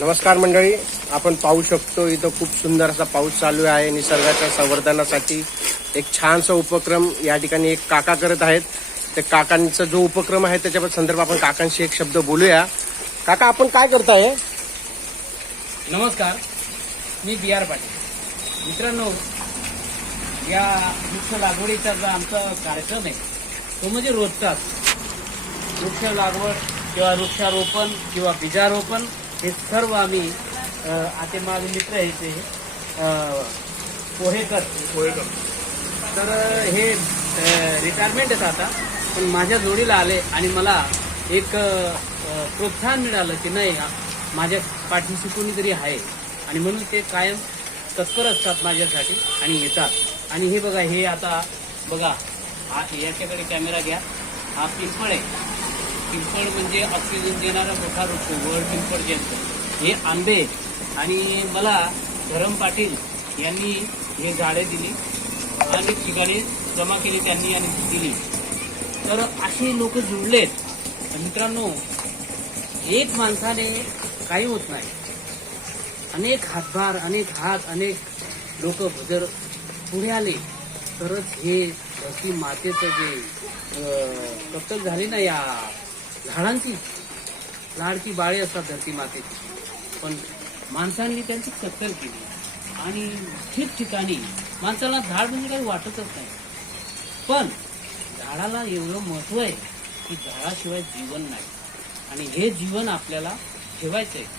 नमस्कार मंडळी आपण पाहू शकतो इथं खूप सुंदर असा पाऊस चालू आहे. निसर्गाच्या संवर्धनासाठी एक छानसा उपक्रम या ठिकाणी एक काका करत आहेत. त्या काकांचा जो उपक्रम आहे त्याच्या संदर्भात आपण काकांशी एक शब्द बोलूया. काका आपण काय करताय? नमस्कार मी बी आर पाटील. मित्रांनो या वृक्ष लागवडीचा जो आमचा कार्यक्रम आहे तो म्हणजे रोजचाच. वृक्ष लागवड किंवा वृक्षारोपण किंवा बीजारोपण हे सर्व आम्ही आता माझे मित्र आहे ते अ, पोहेकर. तर हे रिटायरमेंट आहेत आता पण माझ्या जोडीला आले आणि मला एक प्रोत्साहन मिळालं की नाही माझ्या पाठीशी कोणीतरी आहे. आणि म्हणून ते कायम तत्पर असतात माझ्यासाठी आणि येतात. आणि हे बघा हे आता बघा हा याच्याकडे कॅमेरा घ्या. हा पिंपळ आहे. पिंपळ म्हणजे ऑक्सिजन देणारा मोठा वृक्ष वर पिंपळ जे हे आंबे आणि मला धरम पाटील यांनी हे झाडे दिली. अनेक ठिकाणी जमा केली त्यांनी आणि दिली. तर असे लोक जुळलेत. मित्रांनो एक माणसाने काही होत नाही. अनेक हातभार अनेक हात अनेक लोक जर पुढे आले. तरच हे धरती मातेचं जे अं, कत्तल ना या झाडांची लाडकी बाळे असतात धरती मातेची. पण माणसांनी त्यांची कत्तल केली. आणि ठिकठिकाणी माणसाला झाड म्हणजे काही वाटतच नाही. पण झाडाला एवढं महत्त्व आहे की झाडाशिवाय जीवन नाही. आणि हे जीवन आपल्याला ठेवायचं आहे